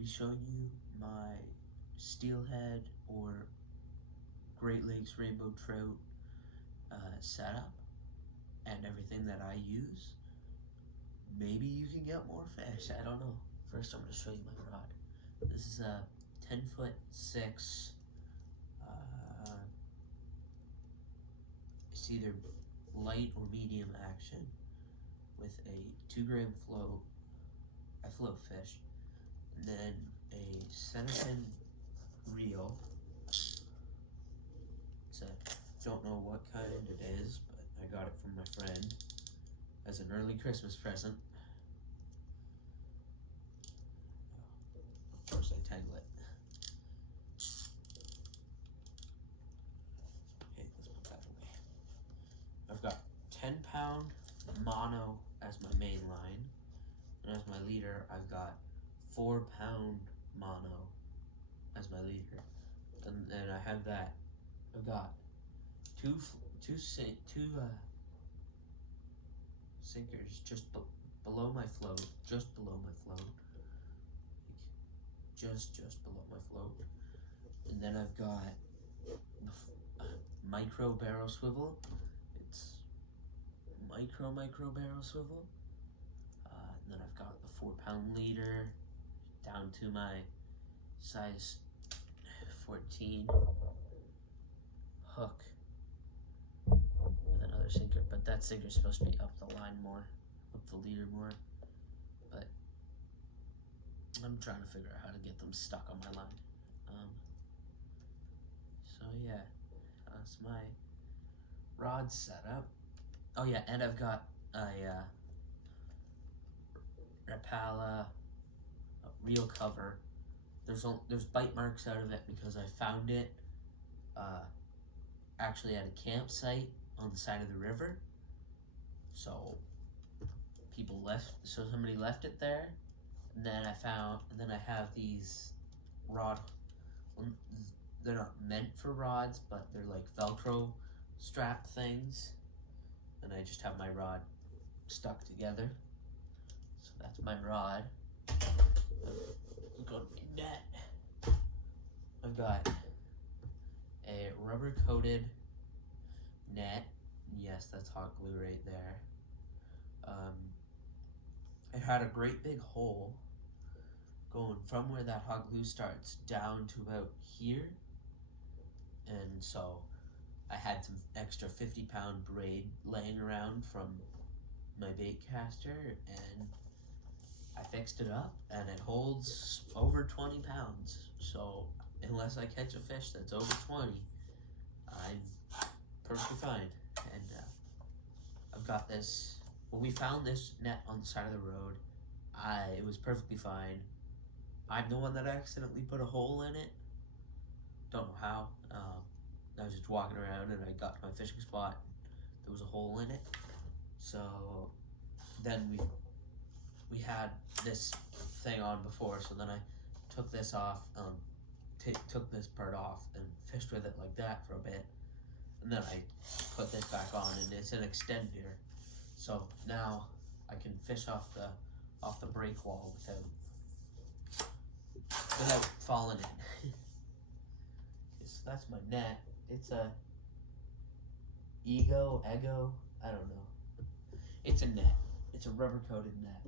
be showing you my steelhead or Great Lakes rainbow trout setup and everything that I use. Maybe you can get more fish, I don't know. First I'm going to show you my rod. This is a 10'6". It's either light or medium action with a 2-gram float. I float fish. And then a centerpin reel. It's a, don't know what kind it is, but I got it from my friend as an early Christmas present. Of course I tangle it. Okay, let's put that away. I've got 10-pound mono as my main line, and as my leader I've got 4-pound mono as my leader, and then I have that. I've got two sinkers just below my float, just below my float, and then I've got the micro barrel swivel. It's micro barrel swivel. And then I've got the 4-pound leader down to my size 14 hook with another sinker, but that sinker's supposed to be up the line more, up the leader more, but I'm trying to figure out how to get them stuck on my line. So yeah, that's my rod setup. Oh yeah, and I've got a Rapala reel cover. There's bite marks out of it because I found it actually at a campsite on the side of the river. So somebody left it there, and then I have these they're not meant for rods, but they're like Velcro strap things, and I just have my rod stuck together. So that's my rod. Go to my net. I've got a rubber coated net. Yes, that's hot glue right there. It had a great big hole going from where that hot glue starts down to about here, and so I had some extra 50-pound braid laying around from my bait caster, and I fixed it up, and it holds over 20 pounds. So unless I catch a fish that's over 20, I'm perfectly fine. And I've got this. When we found this net on the side of the road, it was perfectly fine. I'm the one that accidentally put a hole in it. Don't know how. I was just walking around and I got to my fishing spot. There was a hole in it. So then we had this thing on before. So then I took this off, took this part off and fished with it like that for a bit. And then I put this back on, and it's an extender. So now I can fish off the break wall without falling in. So that's my net. It's a Ego, I don't know. It's a net. It's a rubber coated net.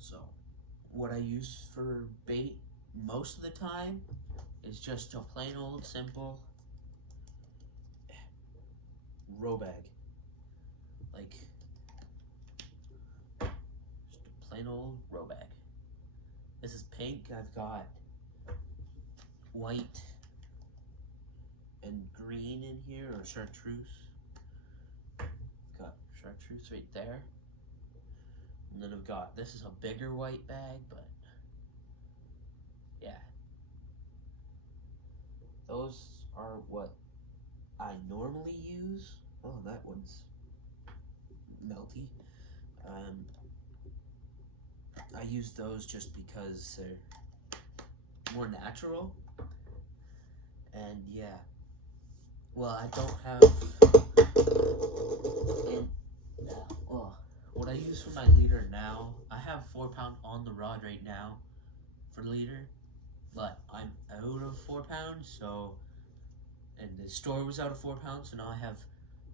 So what I use for bait most of the time is just a plain old simple row bag. Like, just a plain old row bag. This is pink. I've got white and green in here, or chartreuse. Got chartreuse right there. And then I've got, this is a bigger white bag, but yeah. Those are what I normally use. Oh, that one's melty. I use those just because they're more natural. And yeah. Well, I don't have what I use for my leader now, I have 4 pound on the rod right now for leader, but I'm out of 4 pounds, so, and the store was out of 4 pounds, so now I have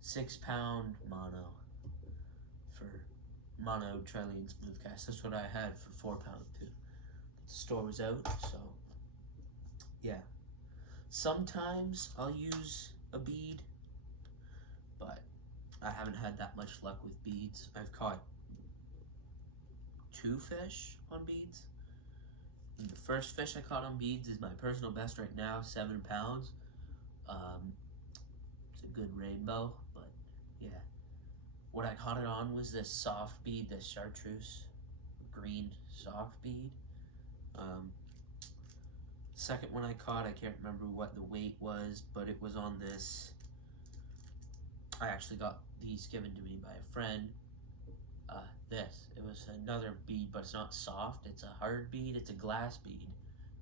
6 pound mono for mono trillion smooth cast. That's what I had for 4 pound too. The store was out, so yeah. Sometimes I'll use a bead, but I haven't had that much luck with beads. I've caught 2 fish on beads. And the first fish I caught on beads is my personal best right now, 7 pounds. It's a good rainbow, but yeah. What I caught it on was this soft bead, this chartreuse green soft bead. Second one I caught, I can't remember what the weight was, but it was on this. I actually got these given to me by a friend. It was another bead, but it's not soft. It's a hard bead. It's a glass bead,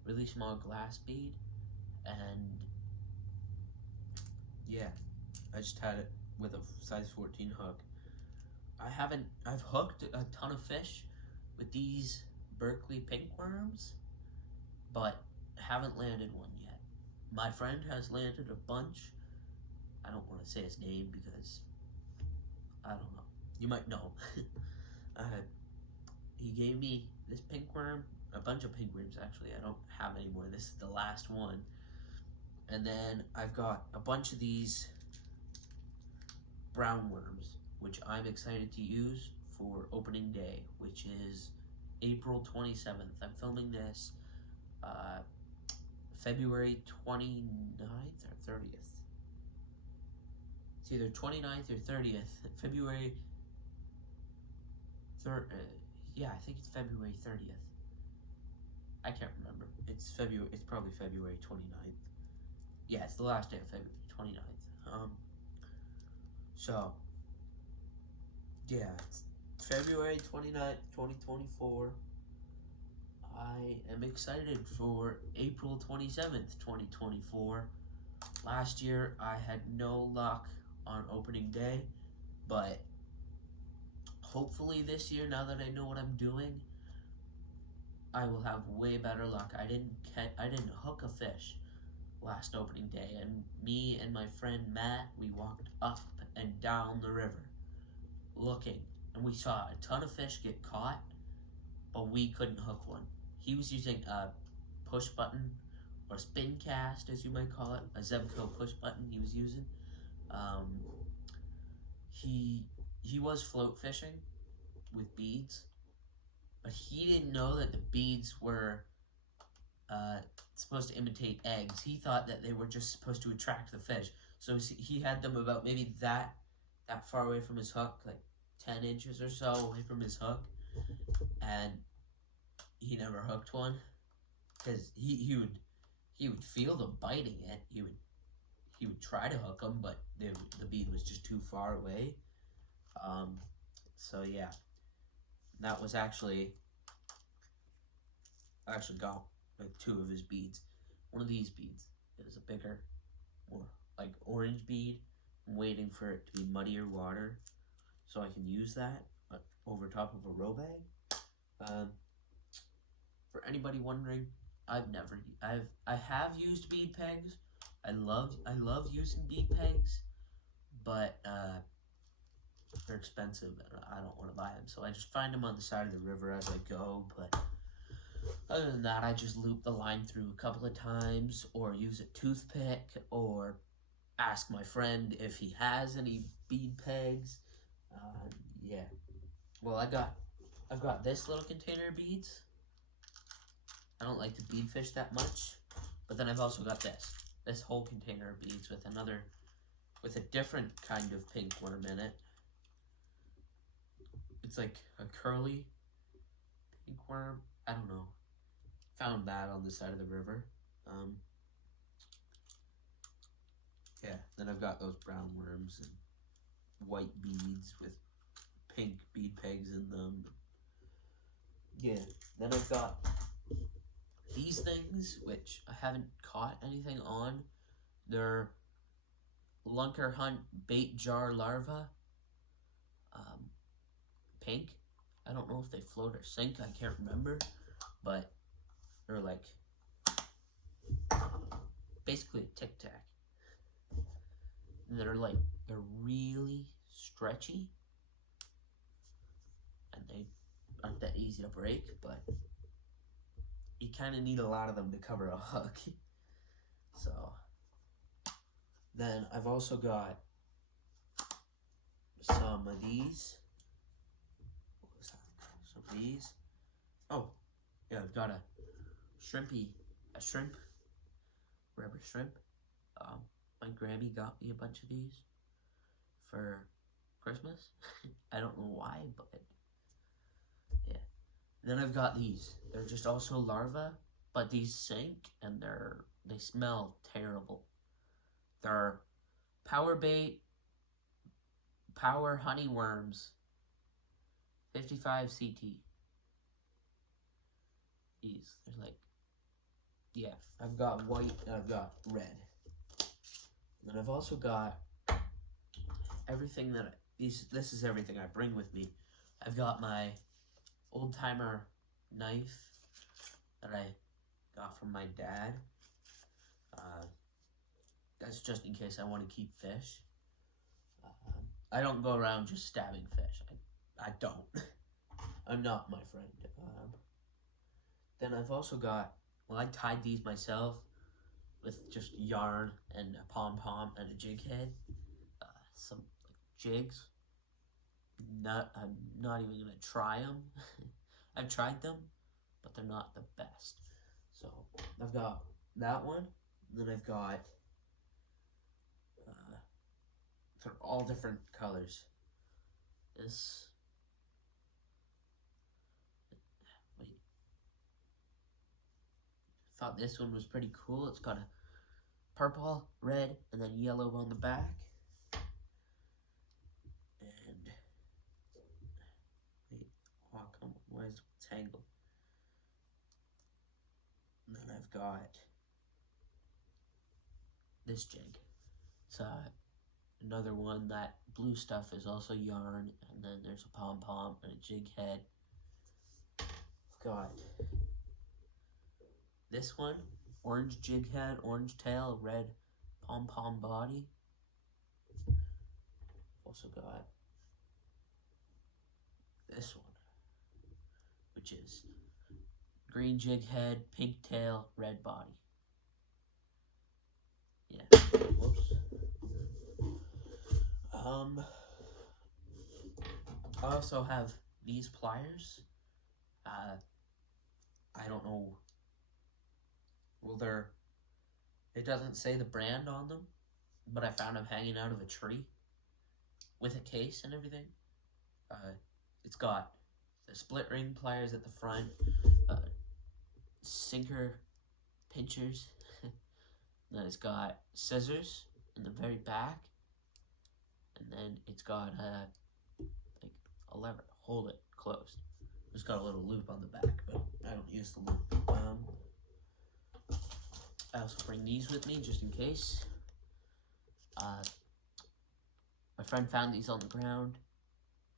really small glass bead, and yeah, I just had it with a size 14 hook. I've hooked a ton of fish with these Berkeley pink worms, but haven't landed one yet. My friend has landed a bunch. I don't want to say his name because I don't know. You might know. He gave me this pink worm, a bunch of pink worms actually. I don't have any more. This is the last one. And then I've got a bunch of these brown worms, which I'm excited to use for opening day, which is April 27th. I'm filming this February 29th or 30th. It's either 29th or 30th. February 3rd. Yeah, I think it's February 30th. I can't remember. It's probably February 29th. Yeah, it's the last day of February 29th. So, yeah, it's February 29th, 2024. I am excited for April 27th, 2024. Last year, I had no luck on opening day, but hopefully this year, now that I know what I'm doing, I will have way better luck. I didn't hook a fish last opening day, and me and my friend Matt, we walked up and down the river looking, and we saw a ton of fish get caught, but we couldn't hook one. He was using a push button, or spin cast as you might call it, a Zebco push button he was using. He was float fishing with beads, but he didn't know that the beads were supposed to imitate eggs. He thought that they were just supposed to attract the fish. So he had them about maybe that far away from his hook, like 10 inches or so away from his hook, and he never hooked one because he would feel them biting it. He would try to hook them, but the bead was just too far away. So yeah, that was I actually got like 2 of his beads. One of these beads is a bigger, more like orange bead. I'm waiting for it to be muddier water so I can use that over top of a row bag. For anybody wondering, I have used bead pegs. I love using bead pegs, but they're expensive and I don't want to buy them, so I just find them on the side of the river as I go. But other than that, I just loop the line through a couple of times, or use a toothpick, or ask my friend if he has any bead pegs. Yeah. Well, I've got this little container of beads. I don't like to bead fish that much, but then I've also got this whole container of beads with a different kind of pink worm in it. It's like a curly pink worm. I don't know. Found that on the side of the river. Yeah, then I've got those brown worms and white beads with pink bead pegs in them. Yeah, then I've got these things, which I haven't caught anything on. They're Lunker Hunt bait jar larvae. pink. I don't know if they float or sink. I can't remember, but they're like basically a Tic Tac. And they're really stretchy, and they aren't that easy to break, but you kind of need a lot of them to cover a hook. So then I've also got some of these. What was that? Some of these. Oh, yeah, I've got a shrimp, rubber shrimp. My Grammy got me a bunch of these for Christmas. I don't know why, but yeah. And then I've got these. They're just also larvae, but these sink and they smell terrible. They're power bait, power honey worms, 55 CT. These, they're like, yeah, I've got white and I've got red. And then I've also got everything that this is everything I bring with me. I've got my old timer knife that I got from my dad. That's just in case I want to keep fish. I don't go around just stabbing fish. I don't. I'm not, my friend. Then I've also got, well, I tied these myself with just yarn and a pom-pom and a jig head. Some jigs. I'm not even going to try them. I've tried them, but they're not the best. So I've got that one. And then I've got, they're all different colors. This, wait. Thought this one was pretty cool. It's got a purple, red, and then yellow on the back. And wait, oh come on, where's it tangled? And then I've got this jig. It's another one. That blue stuff is also yarn, and then there's a pom-pom and a jig head. I've got this one, orange jig head, orange tail, red pom-pom body. Also got this one, which is green jig head, pink tail, red body. Yeah, whoops. I also have these pliers. I don't know. Well, it doesn't say the brand on them, but I found them hanging out of a tree with a case and everything. It's got the split ring pliers at the front, sinker pinchers, then it's got scissors in the very back, and then it's got like a lever to hold it closed. It's got a little loop on the back, but I don't use the loop. I also bring these with me just in case. My friend found these on the ground,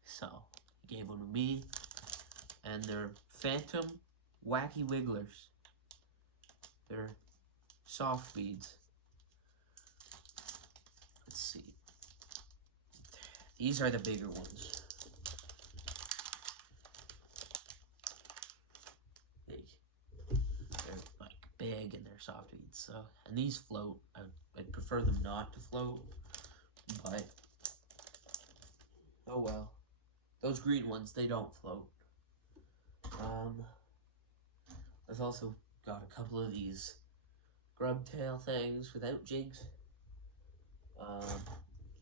so he gave one to me. And they're Phantom Wacky Wigglers. They're soft beads. Let's see. These are the bigger ones. They're like big and they're soft beads. So, and these float. I'd prefer them not to float, but oh well. Those green ones, they don't float. I've also got a couple of these grub tail things without jigs.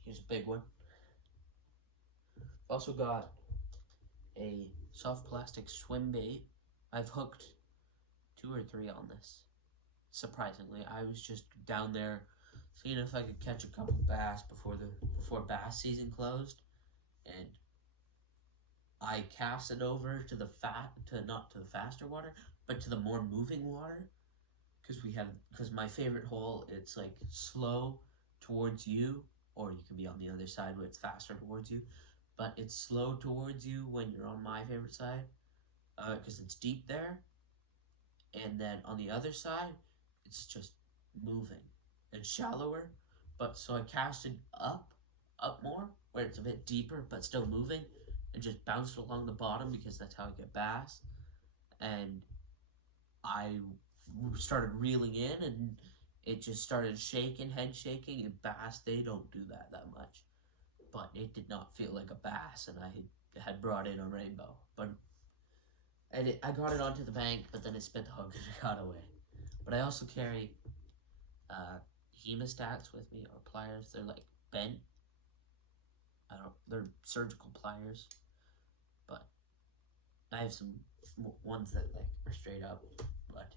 Here's a big one. I've also got a soft plastic swim bait. I've hooked 2 or 3 on this. Surprisingly, I was just down there seeing if I could catch a couple bass before bass season closed, and I cast it over to not to the faster water, but to the more moving water, because my favorite hole, it's like slow towards you, or you can be on the other side where it's faster towards you. but it's slow towards you when you're on my favorite side, because it's deep there. And then on the other side, it's just moving and shallower. But so I casted up more, where it's a bit deeper but still moving, and just bounced along the bottom because that's how I get bass. And I started reeling in, and it just started shaking, head shaking. And bass, they don't do that much. But it did not feel like a bass, and I had brought in a rainbow. But I got it onto the bank, but then it spit the hook and it got away. But I also carry hemostats with me, or pliers. They're like bent. They're surgical pliers, but I have some ones that like are straight up, but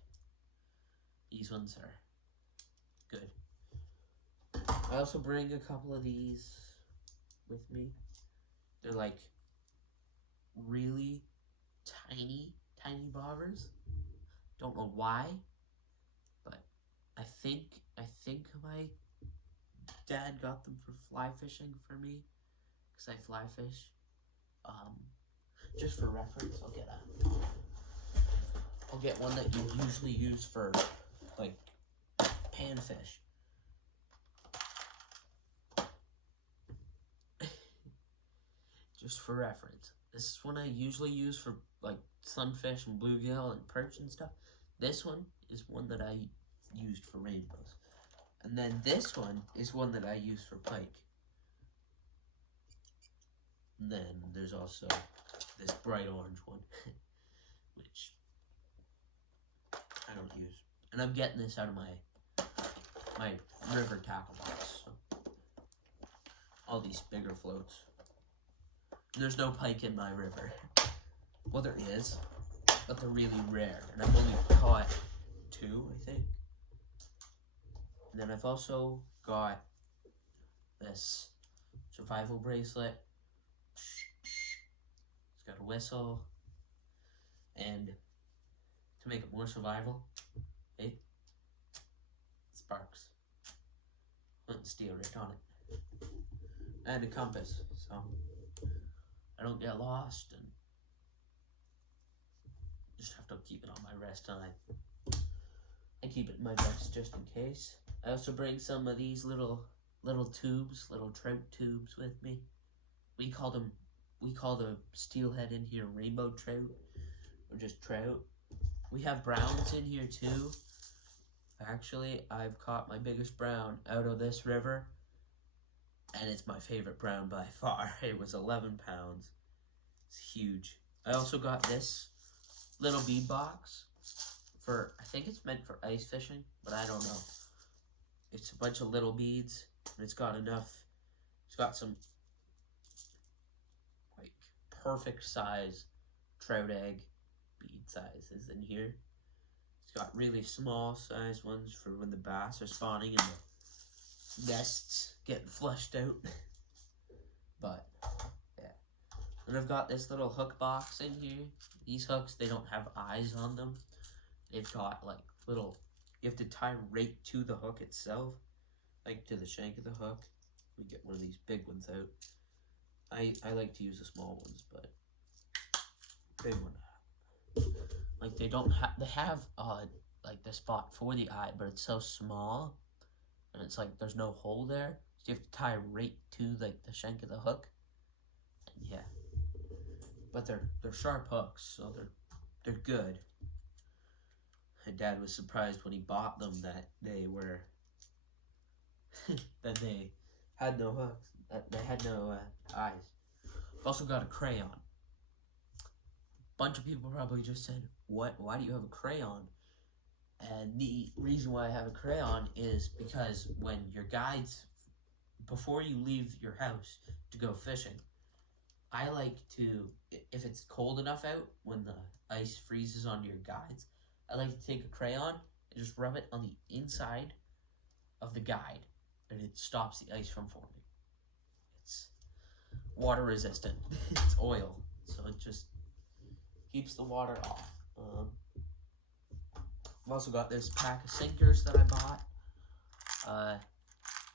these ones are good. I also bring a couple of these with me. They're like really tiny bobbers. Don't know why, but I think my dad got them for fly fishing for me, because I fly fish. Just for reference, I'll get one that you usually use for like panfish. Just for reference, this is one I usually use for like sunfish and bluegill and perch and stuff. This one is one that I used for rainbows. And then this one is one that I use for pike. And then there's also this bright orange one, which I don't use. And I'm getting this out of my river tackle box. So all these bigger floats. And there's no pike in my river. Well, there is, but they're really rare. And I've only caught 2, I think. And then I've also got this survival bracelet. It's got a whistle, and to make it more survival, sparks. Flint and steel right on it. And a compass, so I don't get lost and just have to keep it on my wrist, and I keep it in my vest just in case. I also bring some of these little tubes, little trout tubes with me. We call the steelhead in here rainbow trout, or just trout. We have browns in here too. Actually, I've caught my biggest brown out of this river, and it's my favorite brown by far. It was 11 pounds. It's huge. I also got this little bead box for, I think it's meant for ice fishing, but I don't know. It's a bunch of little beads, and it's got some like perfect size trout egg bead sizes in here. It's got really small size ones for when the bass are spawning and the nests getting flushed out. But yeah. And I've got this little hook box in here. These hooks, they don't have eyes on them. They've got like little, you have to tie right to the hook itself, like to the shank of the hook. We get one of these big ones out. I like to use the small ones, but big one. Like they have like the spot for the eye, but it's so small, and it's like there's no hole there, so you have to tie right to like the shank of the hook. And yeah, but they're sharp hooks, so they're good. My dad was surprised when he bought them that they were that they had no hooks, that they had no eyes. I've also got a crayon. Bunch of people probably just said, "What? Why do you have a crayon?" And the reason why I have a crayon is because when your guides, before you leave your house to go fishing, I like to, if it's cold enough out when the ice freezes on your guides, I like to take a crayon and just rub it on the inside of the guide, and it stops the ice from forming. It's water resistant. It's oil, so it just keeps the water off. I've also got this pack of sinkers that I bought.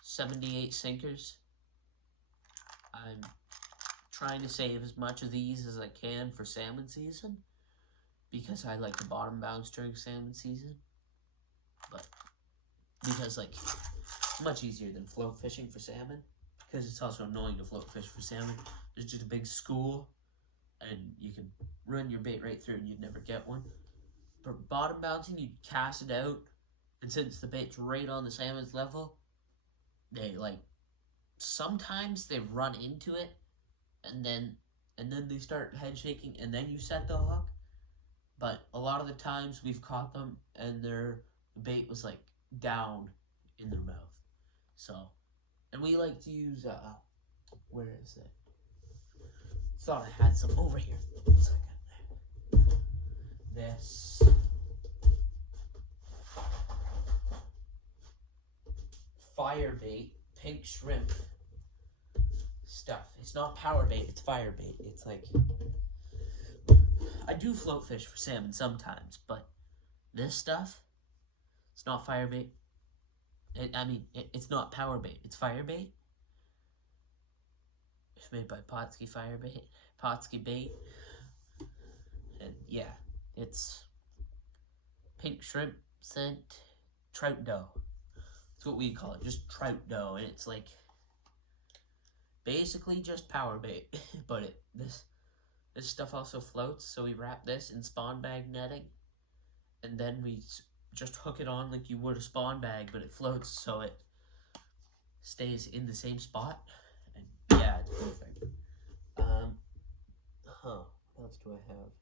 78 sinkers. I'm trying to save as much of these as I can for salmon season, because I like to bottom bounce during salmon season. But because like much easier than float fishing for salmon, because it's also annoying to float fish for salmon. There's just a big school and you can run your bait right through and you'd never get one. For bottom bouncing, you cast it out, and since the bait's right on the salmon's level, they like sometimes they run into it, and then they start head shaking, and then you set the hook. But a lot of the times we've caught them, and their bait was like down in their mouth. So, and we like to use where is it? Thought I had some over here. 1 second. This fire bait, pink shrimp stuff. It's not power bait, it's fire bait. It's like, I do float fish for salmon sometimes, but this stuff, it's not fire bait. It's not power bait, it's fire bait. It's made by Potsky Bait. And yeah, it's pink shrimp scent trout dough. That's what we call it, just trout dough. And it's like basically just power bait. But this stuff also floats, so we wrap this in spawn bag netting, and then we just hook it on like you would a spawn bag, but it floats so it stays in the same spot. And yeah, it's perfect. What else do I have?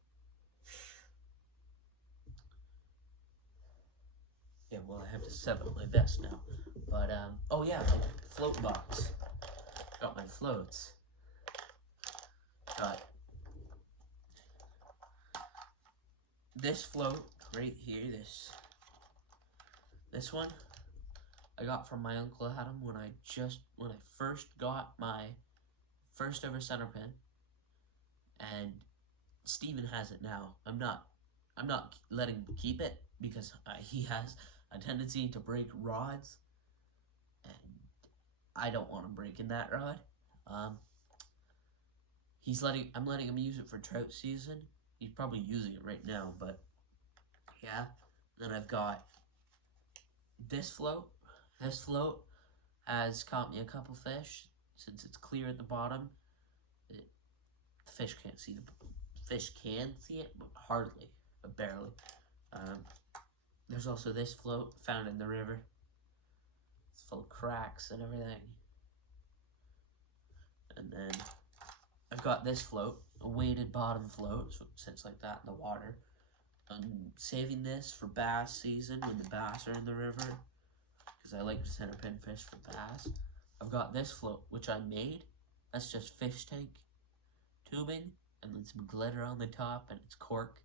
Yeah, well, I have to set up my vest now. But, oh yeah, my float box. Got my floats. Got this float right here, this one I got from my Uncle Adam when I first got my first ever center pin, and Steven has it now. I'm not letting him keep it because he has a tendency to break rods, and I don't want him breaking that rod. I'm letting him use it for trout season. He's probably using it right now, but yeah. Then I've got this float. This float has caught me a couple fish. Since it's clear at the bottom, the fish can't see fish can see it, but hardly, but barely. There's also this float found in the river. It's full of cracks and everything. And then I've got this float, a weighted bottom float, so it sits like that in the water. I'm saving this for bass season when the bass are in the river, because I like to center pin fish for bass. I've got this float, which I made. That's just fish tank tubing, and then some glitter on the top, and it's cork.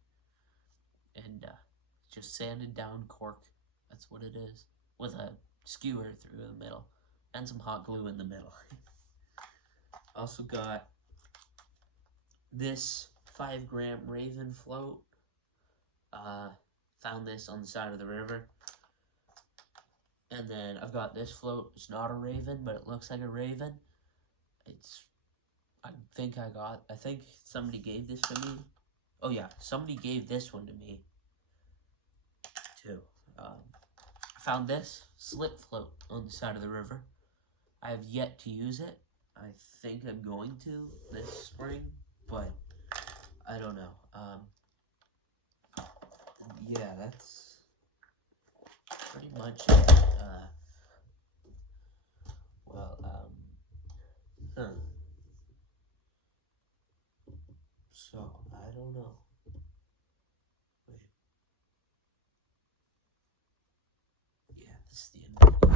And just sanded down cork. That's what it is. With a skewer through the middle, and some hot glue in the middle. Also got this 5-gram Raven float. Found this on the side of the river. And then I've got this float. It's not a Raven, but it looks like a Raven. I think somebody gave this to me. Oh yeah, somebody gave this one to me too. I found this slip float on the side of the river. I have yet to use it. I think I'm going to this spring, but I don't know. Yeah, that's pretty much it. So, I don't know. Wait. Yeah, this is the end.